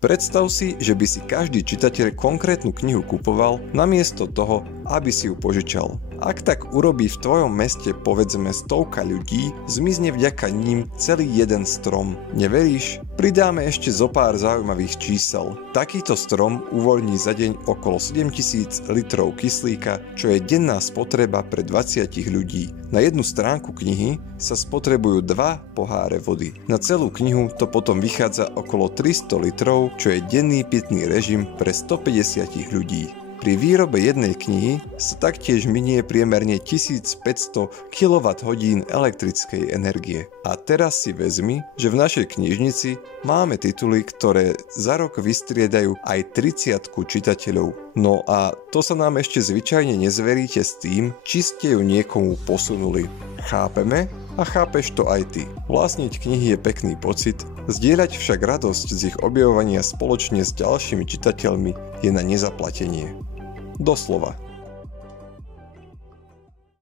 Predstav si, že by si každý čitateľ konkrétnu knihu kupoval namiesto toho, aby si ju požičal. Ak tak urobí v tvojom meste povedzme 100 ľudí, zmizne vďaka ním celý jeden strom. Neveríš? Pridáme ešte zo pár zaujímavých čísel. Takýto strom uvoľní za deň okolo 7000 litrov kyslíka, čo je denná spotreba pre 20 ľudí. Na jednu stránku knihy sa spotrebujú 2 poháre vody. Na celú knihu to potom vychádza okolo 300 litrov, čo je denný pitný režim pre 150 ľudí. Pri výrobe jednej knihy sa taktiež minie priemerne 1500 kWh elektrickej energie. A teraz si vezmi, že v našej knižnici máme tituly, ktoré za rok vystriedajú aj 30 čitateľov. No a to sa nám ešte zvyčajne nezveríte s tým, či ste ju niekomu posunuli. Chápeme? A chápeš to aj ty. Vlastniť knihy je pekný pocit, zdieľať však radosť z ich objavovania spoločne s ďalšími čitateľmi je na nezaplatenie. Doslova.